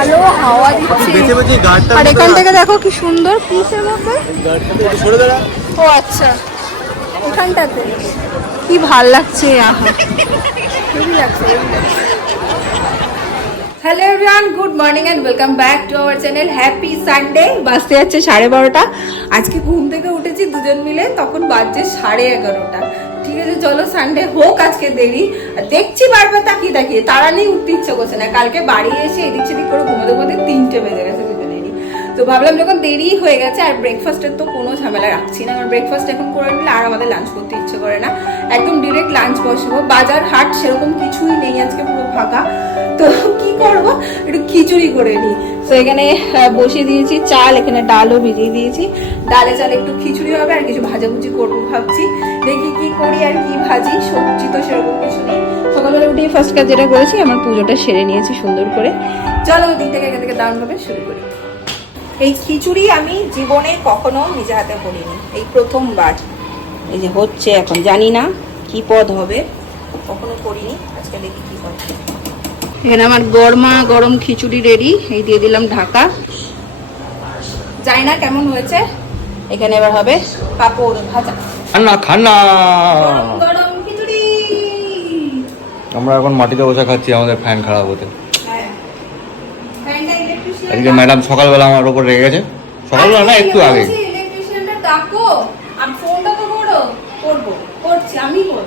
ভালো হাওয়া দিচ্ছে। আর এখান থেকে দেখো কি সুন্দর পিসের মধ্যে। ও আচ্ছা, এখানটাতে কি ভাল লাগছে। হেভি লাগছে। Hello everyone, good morning and welcome back to our channel. Happy Sunday. বাজতে যাচ্ছে 12:30। আজকে ঘুম থেকে উঠেছি দুজন মিলে, তখন বাজছে 11:30। ঠিক আছে, চলো সানডে হোক, আজকে দেরি। দেখছি বারবার তাকিয়ে তাকিয়ে, তারা নেই, উঠতে ইচ্ছে করছে না। কালকে বাড়ি এসে এদিক সেদিক করে ঘুমোতে ঘুমোতে 3টে বেজে গেছে দুজনেরই। তো ভাবলাম যখন দেরি হয়ে গেছে, আর ব্রেকফাস্টের তো কোনো ঝামেলা রাখছি না, কারণ ব্রেকফাস্ট এখন করে নিলে আর আমাদের লাঞ্চ করতে ইচ্ছে করে না। একদম ডিরেক্ট লাঞ্চ বসবো। বাজার হাট সেরকম কিছুই নেই, আজকে পুরো ফাঁকা। তো কি করবো, একটু খিচুড়ি করে নিই। তো এখানে বসিয়ে দিয়েছি চাল, এখানে ডালও ভিজিয়ে দিয়েছি। ডালে চালে একটু খিচুড়ি হবে, আর কিছু ভাজাভুজি করবো ভাবছি। দেখি কি করি আর কি ভাজি। সবজি তো সেরকম কিছু নেই। সকালবেলা উঠে ফার্স্ট কাজ যেটা করেছি, আমার পুজোটা সেরে নিয়েছি সুন্দর করে। চলো দিনটাকে এখান থেকে দারুণভাবে শুরু করি। এই খিচুড়ি আমি জীবনে কখনো নিজে হাতে করিনি, এই প্রথমবার। এই যে হচ্ছে, এখন জানি না কি পদ হবে, কখনো করিনি। আজকে দেখি কি পদ। এখানে আমার গরমা গরম খিচুড়ি রেডি। এই দিয়ে দিলাম ঢাকা। জানি না কেমন হয়েছে। এখানে এবার হবে পাপড় ভাজা। খান্না খান্না। গরম খিচুড়ি। আমরা এখন মাটিতে বসে খাচ্ছি আমাদের ফ্যান খারাপ হতে। ফ্যানটা ইলেকট্রিশিয়ান। আজকে ম্যাডাম সকালবেলা আমার উপর রেগে গেছে। সকালবেলা না, একটু আগে। ইলেকট্রিশিয়ানটা ডাকো। আমি ফোনটা তো করছি, আমি করব।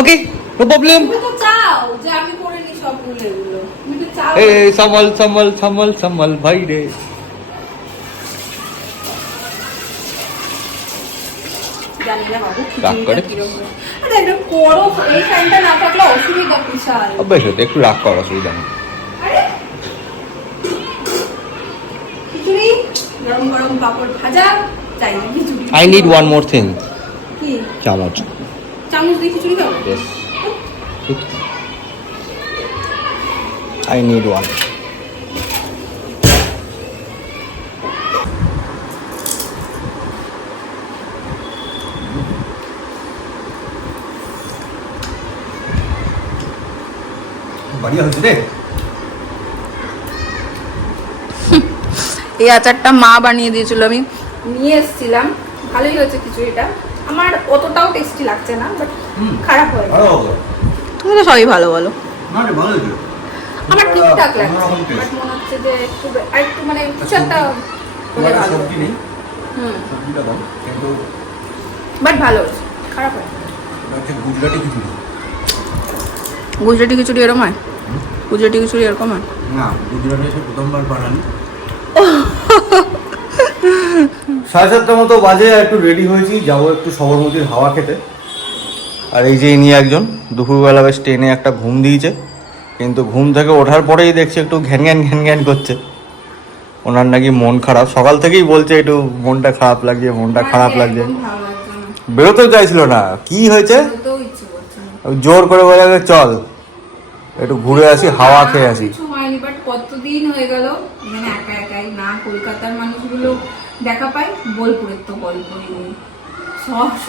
ওকে, নো প্রবলেম। তুমি তো চাও যে আমি করে নি সবগুলো এগুলো। তুমি তো চাও। এই সামাল সামাল সামাল সামাল ভাই রে। জানি না বাবু রাগ করে? খিচুড়িটা কিরকম। আরে এটা করো, এই ফ্যানটা না থাকলে অসুবিধা বিশাল। অবশ্যই একটু রাগ করার অসুবিধা নেই। আরে খিচুড়ি, গরম গরম পাপড় ভাজা, চাই না খিচুড়ি। I need one more thing. কি? চামচ। চামচ দিয়ে খিচুড়ি খাবো? Yes. I need one. बढ़िया হয়েছে রে। এই আচারটা মা বানিয়ে দিয়েছিল, আমি নিয়ে এসেছিলাম। ভালোই হয়েছে খিচুড়িটা। আমার অতটাও টেস্টি লাগছে না, বাট খারাপ হয়নি। তুমি তো সবই ভালো বলো। না রে, ভালো হয়েছে। আমার ঠিকঠাক লাগছে, বাট মনে হচ্ছে যে একটু মানে কিছু একটা হলে ভালো হতো। সবজিটা দাও, কিন্তু বাট ভালো হয়েছে, খারাপ হয়নি। গুজরাটি খিচুড়ি। গুজরাটি খিচুড়ি এরকম হয়? গুজরাটি খিচুড়ি এরকম হয় না, গুজরাটে এসে প্রথমবার বানালি। 7:30 মতো বাজে, একটু রেডি হয়েছি, যাবো একটু সবরমতীর হাওয়া খেতে। আর এই যে ইনি একজন দুপুরবেলা বেশ ট্রেনে একটা ঘুম দিয়েছে, কিন্তু ঘুম থেকে ওঠার পরেই দেখছি একটু ঘ্যান ঘ্যান ঘ্যান ঘ্যান করছে। ওনার নাকি মন খারাপ, সকাল থেকেই বলছে একটু মনটা খারাপ লাগছে, মনটা খারাপ লাগছে। বেরোতেও চাইছিল না, কি হয়েছে, জোর করে বলে চল একটু ঘুরে আসি, হাওয়া খেয়ে আসি। বাট কতদিন হয়ে গেল এখানে একা একাই না, কলকাতার মানুষগুলো দেখা পাই, বোলপুরের তো গল্পই নেই।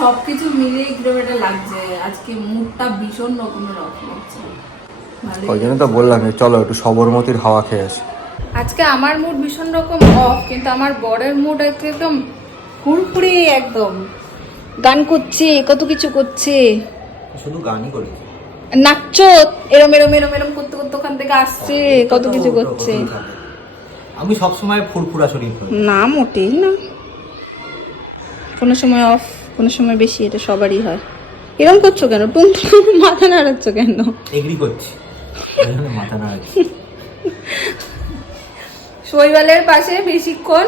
সবকিছু মিলিয়ে কিরকম একটা লাগছে। আজকে মুডটা ভীষণ রকমের অফ লাগছে। ওই জন্য তো বললাম চলো একটু সবরমতীর হাওয়া খেয়ে আসি। আজকে আমার মুড ভীষণ রকম অফ, কিন্তু আমার বরের মুড একদম ফুরফুরে, একদম গান করছে, কত কিছু করছে, শুধু গানই করেছে, নাচছো, এরম এরম এরম এরম করতে করতে ওখান থেকে আসছে, কত কিছু করছে। আমি সবসময় ফুরফুরা শরীর না, মোটেই না। কোনো সময় অফ, কোনো সময় বেশি, এটা সবারই হয়। এরম করছো কেন? টুমটুম মাথা নাড়াচ্ছ কেন? এগ্রি করছি, মাথা নাড়াচ্ছি। শৈবালের পাশে বেশিক্ষণ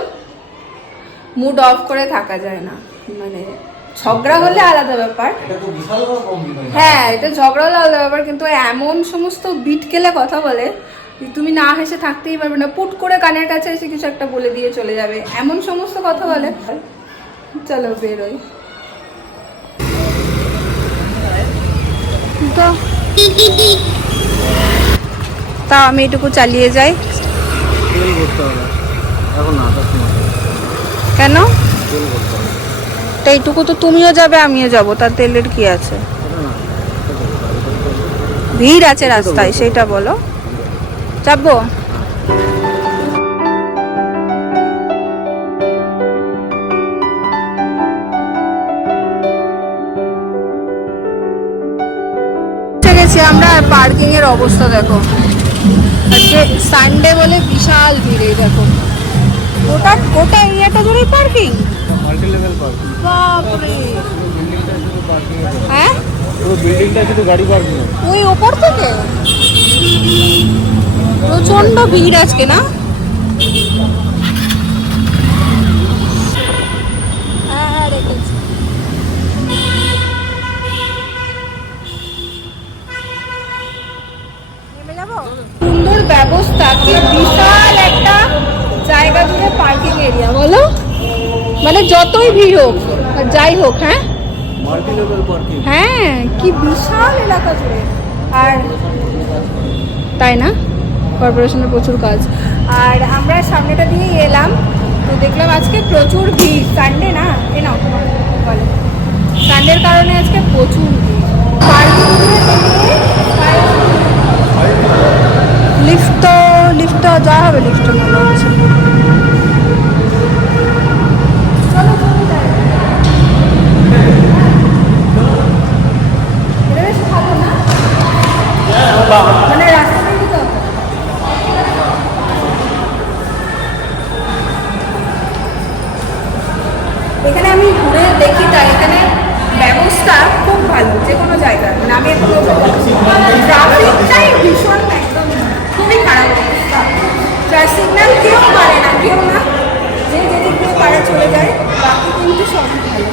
মুড অফ করে থাকা যায় না। মানে ঝগড়া হলে আলাদা ব্যাপার, হ্যাঁ এটা ঝগড়া হলে আলাদা ব্যাপার, কিন্তু এমন সমস্ত বিট কেলে কথা বলে তুমি না হেসে থাকতেই পারবে না। পুট করে কানের কাছে এসে কিছু একটা বলে দিয়ে চলে যাবে, এমন সমস্ত কথা বলে। চলো বেরোই। তা আমি এটুকু চালিয়ে যাই কেন? এইটুকু তো তুমিও যাবে, আমিও যাবো, তার তেলের কি আছে? ভিড় আছে রাস্তায়, সেটা বলো। চাপবো? এসে আমরা পার্কিং এর অবস্থা দেখো, আজকে সানডে বলে বিশাল ভিড়। এই দেখো গোটা গোটা এরিয়াটা জুড়ে পার্কিং। Multi level parking. বাপরে, বিল্ডিংটা শুধু পার্কিং এর জন্য। হ্যাঁ পুরো বিল্ডিংটা শুধু গাড়ি পার্কিং। ওই ওপর থেকে প্রচন্ড ভিড় আজকে না? হ্যাঁ রেখেছি। নেমে যাবো? সুন্দর ব্যবস্থা, কি বিশাল একটা জায়গা জুড়ে পার্কিং এরিয়া বলো, মানে যতই ভিড় হোক আর যাই হোক। হ্যাঁ মাল্টি লেভেল পার্কিং। হ্যাঁ কি বিশাল এলাকা জুড়ে। আর তাই না, কর্পোরেশনের প্রচুর কাজ। আর আমরা সামনেটা দিয়ে এলাম, তো দেখলাম আজকে প্রচুর ভিড়, সানডে না। এ নাও বলে, সানডের কারণে আজকে প্রচুর ভিড়। লিফট তো যা হবে, লিফটে মনে হচ্ছে। চলো চলো যাই। এটা বেশ ভালো না, মানে রাস্তা দিয়ে তো এখানে আমি ঘুরে দেখি, তাই এখানে ব্যবস্থা খুব ভালো যে কোনো জায়গায়। মানে আমি ট্রাফিকটাই ভীষণ একদম খুবই খারাপ অবস্থা। সিগন্যাল কেউ পারে না, কেউ না, যে যেদিক দিয়ে পারে চলে যায়, বাকি কিন্তু সব ভালো।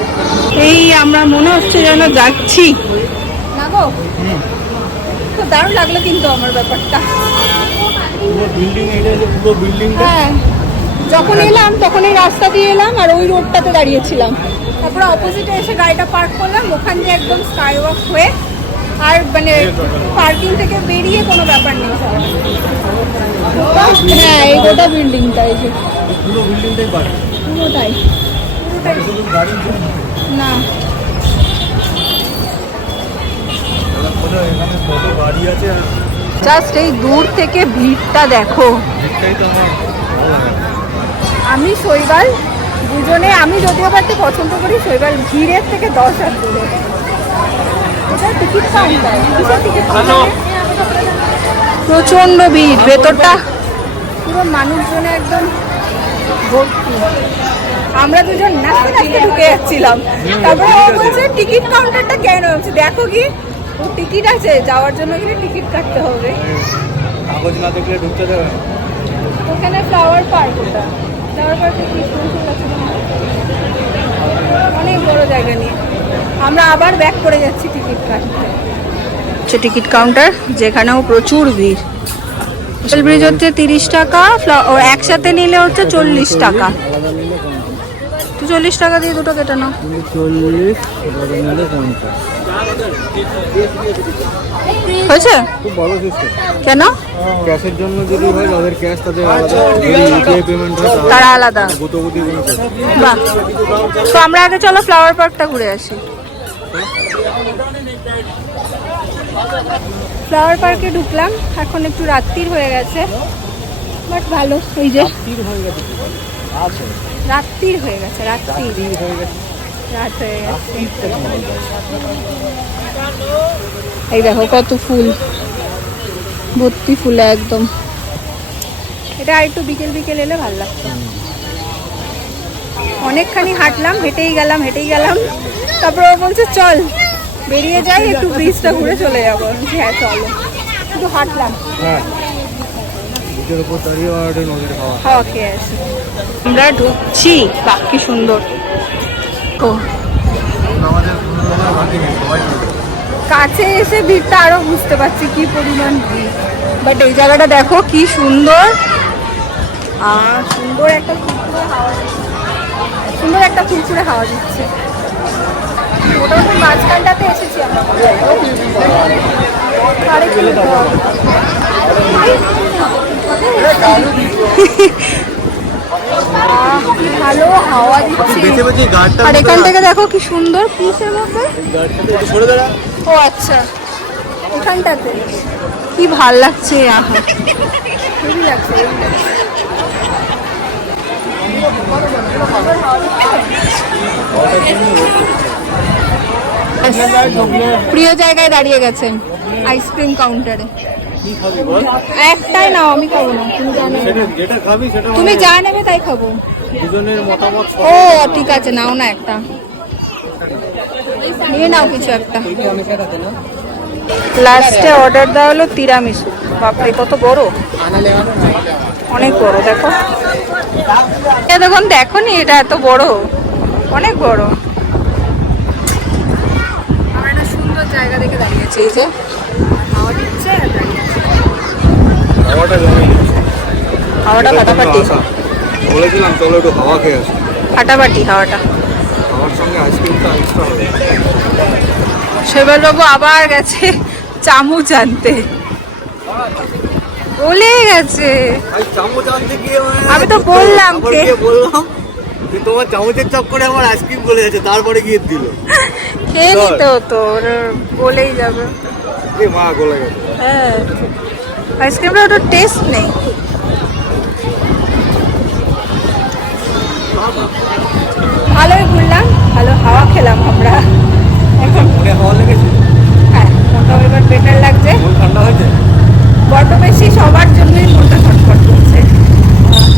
এই আমরা মনে হচ্ছে যেন যাচ্ছি না গো, খুব দারুণ লাগলো কিন্তু আমার ব্যাপারটা। পুরো বিল্ডিং, এটা যে পুরো বিল্ডিংটা। হ্যাঁ যখন এলাম তখন এই রাস্তা দিয়ে এলাম আর ওই রোডটাতে দাঁড়িয়েছিলাম, তারপরে অপোজিটে এসে গাড়িটা পার্ক করলাম, ওখান দিয়ে একদম স্কাই ওয়াক হয়ে আর মানে পার্কিং থেকে বেরিয়ে কোনো ব্যাপার নেই। হ্যাঁ এই গোটা বিল্ডিংটা, এই যে পুরো বিল্ডিংটাই পার্কিং। পুরোটাই শুধু গাড়ি না। এখানে কত গাড়ি আছে আর জাস্ট এই দূর থেকে ভিড়টা দেখো। ভিড়টাই তো আমার ভালো লাগে। আমি শৈবাল দুজনে, আমি যদিও বা একটু পছন্দ করি, শৈবাল ভিড়ের থেকে 10 হাত দূরে। এটা টিকিট কাউন্টার, কিসের টিকিট কাউন্টার? প্রচন্ড ভিড়, ভেতরটা পুরো মানুষজনে একদম ভর্তি। আমরা দুজন নাচতে নাচতে ঢুকে যাচ্ছিলাম, তারপরে ও বলছে টিকিট কাউন্টারটা কেন? বলছে দেখো কি ও টিকিট আছে, যাওয়ার জন্য গেলে টিকিট কাটতে হবে। কাগজ না দেখলে ঢুকতে দেবে না। ওখানে ফ্লাওয়ার পার্ক, ওটা ফ্লাওয়ার পার্কে কি সুন্দর আছে, অনেক বড় জায়গা নিয়ে। আমরা আবার ব্যাক করে যাচ্ছি টিকিট কাটতে। টিকিট কাউন্টার যেখানেও প্রচুর ভিড়। হোটেল ব্রিজ হচ্ছে 30 টাকা, ও একসাথে নিলে হচ্ছে 40 টাকা। তো 40 টাকা দিয়ে দুটো কেটে নাও। 40 নিলে 50 হয়েছে? খুব ভালো সিস্টেম। কেন? ক্যাশের জন্য যদি হয় তাদের ক্যাশ, তাদের আলাদা, যদি ইউপিআই পেমেন্ট হয় তারা আলাদা। গুতোগুতি কোনো কিছু। বাহ, তো আমরা আগে চলো ফ্লাওয়ার পার্কটা ঘুরে আসি। ফ্লাওয়ার পার্কে ঢুকলাম, এখন একটু রাত্রির হয়ে গেছে, বাট ভালো। এই যে রাত্রির হয়ে গেছে, আছে রাত্রির হয়ে গেছে, রাত হয়ে গেছে। এই দেখো কত ফুল, ভর্তি ফুলে একদম। এটা আর একটু বিকেল বিকেল এলে ভালো লাগতো। অনেকখানি হাঁটলাম, হেঁটেই গেলাম, তারপর ও বলছে চল বেরিয়ে যাই, একটু ব্রিজটা ঘুরে চলে যাবো। হ্যাঁ চলো, শুধু হাঁটলাম। হ্যাঁ, ব্রিজের উপর দাঁড়িয়ে আর নদীর হাওয়া হাওয়া খেয়ে আসি। আমরা ঢুকছি, বাহ কি সুন্দর। ও আমাদের বাকি নেই, সবাই চলে যাবে। কাছে এসে ভিড়টা আরো বুঝতে পারছি কি পরিমাণ ভিড়। বাট এই জায়গাটা দেখো কি সুন্দর, আর সুন্দর একটা ফুরফুরে হাওয়া দিচ্ছে। মোটামুটি মাঝখানটাতে এসেছি আমরা। কি ভালো হাওয়া দিচ্ছে, আর এখান থেকে দেখো কি সুন্দর পিসের মধ্যে। ও আচ্ছা, এখানটাতে কি ভাল লাগছে, আহা হেভি লাগছে। প্রিয় জায়গায় দাঁড়িয়ে গেছেন। আইসক্রিম কাউন্টারে। কি খাবি বল? একটাই নাও, আমি খাবো না, তুমি যা নেবে। সেটা যেটা খাবি সেটা তুমি যা নেবে তাই খাবো। দুজনের মতামত ও ঠিক আছে, নাও না একটা, নিয়ে নাও কিছু একটা। লাস্টে অর্ডার দেওয়া হলো তিরামিসু। বাপরে কত বড়, অনেক বড়। দেখো দেখুন, দেখো নি এটা এত বড়, অনেক বড়। আমরা একটা সুন্দর জায়গা দেখে দাঁড়িয়েছি, এই যে হাওয়া দিচ্ছে আর দাঁড়িয়ে আছি। হাওয়াটা জমে গেছে। হাওয়াটা ফাটাফাটি, বলেছিলাম চলো একটু হাওয়া খেয়ে আসি। ফাটাফাটি হাওয়াটা। হাওয়ার সঙ্গে আইসক্রিমটা এক্সট্রা হবে। শৈবাল বাবু আবার গেছে চামচ আনতে, বলে গেছে। ভাই চামচ আনতে গিয়ে আমি তো বললাম বললাম যে তোমার চামচের চক্করে আমার আইসক্রিম গলে গেছে, তারপরে গিয়ে দিল। খেয়ে নিতে হতো, ওর বলেই যাবে। এ মা গলে গেছে। হ্যাঁ, আইসক্রিমটা ওটা টেস্ট নেই। ভালোই ঘুরলাম, ভালো হাওয়া খেলাম আমরা। এখন মনে হাওয়া লেগেছে? হ্যাঁ, মনটা এবার বেটার লাগছে। মন ঠান্ডা হয়েছে? বড্ড বেশি সবার জন্যই মনটা ছটফট করছে।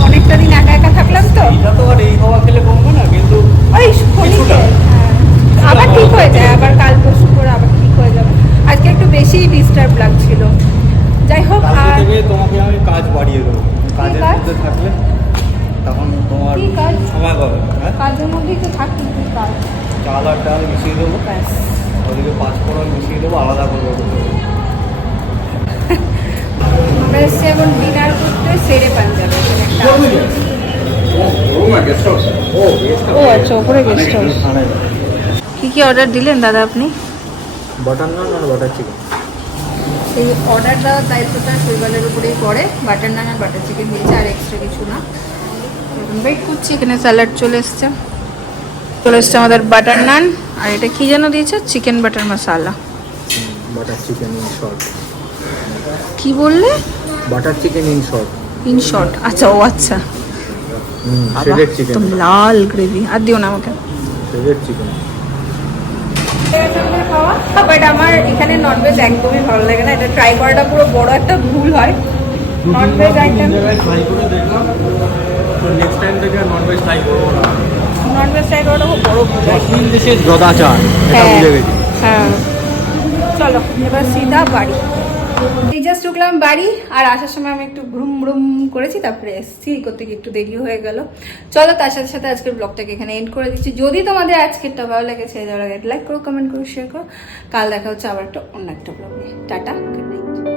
অনেকটা দিন একা একা থাকলাম তো, এটা তো আর এই হাওয়া খেলে কমবে না, কিন্তু ওই ক্ষণিকে, আবার ঠিক হয়ে যায়, আবার কাল পরশু করে আবার ঠিক হয়ে যাবে। আজকে একটু বেশি ডিস্টার্ব লাগছিল। যাই হোক, কালকে আর থেকে তোমাকে আমি কাজ বাড়িয়ে দেবো। কাজের কাজ? মধ্যে থাকলে তখন তোমার কি কাজ? সময় পাবে। হ্যাঁ, কাজের মধ্যেই তো থাকি, কি কাজ? চাল আর ডাল মিশিয়ে দেবো, ব্যাস। ওদিকে পাঁচফোড়ন মিশিয়ে দেবো, আলাদা করে দেবো। আমরা এসছি এখন ডিনার করতে সেরে পাঞ্জাবে। ও আচ্ছা, ওপরে গেস্ট হাউস। কি কি অর্ডার দিলেন দাদা আপনি? বাটার নান আর বাটার চিকেন। এই অর্ডার দেওয়ার দায়িত্বটা শৈবালের উপরেই পড়ে। বাটার নান আর বাটার চিকেন দিয়েছে, আর এক্সট্রা কিছু না। ওয়েট করছি, এখানে স্যালাড চলে এসছে। আমাদের বাটার নান, আর এটা কি যেন দিয়েছে, chicken butter masala. Butter chicken in short. কি বললে? Butter chicken in short. In short, আচ্ছা ও আচ্ছা। Shredded chicken. একদম লাল গ্রেভি, আর দিও না আমাকে। Shredded chicken. বাট আমার এখানে ননভেজ একদমই ভালো লাগে না, এটা ট্রাই করাটা পুরো বড় একটা ভুল হয়। ননভেজ আইটেম ট্রাই করে দেখলাম, তো নেক্সট টাইম থেকে ননভেজ ট্রাই করবো না। ননভেজ ট্রাই করাটা খুব বড় ভুল হয়। তিন দেশের যদাচার, এটা বুঝে গেছি। হ্যাঁ, চলো এবার সিধা বাড়ি। এই জাস্ট ঢুকলাম বাড়ি, আর আসার সময় আমি একটু ভ্রুম ভ্রুম করেছি, তারপরে এসছি করতে গিয়ে একটু দেরি হয়ে গেল। চলো তার সাথে সাথে আজকের ব্লগটাকে এখানে এন্ড করে দিচ্ছি। যদি তোমাদের আজকেরটা ভালো লেগেছে, যাওয়ার আগে লাইক করো, কমেন্ট করো, শেয়ার করো। কাল দেখা হচ্ছে আবার একটা অন্য একটা ব্লগে। Tata, good night.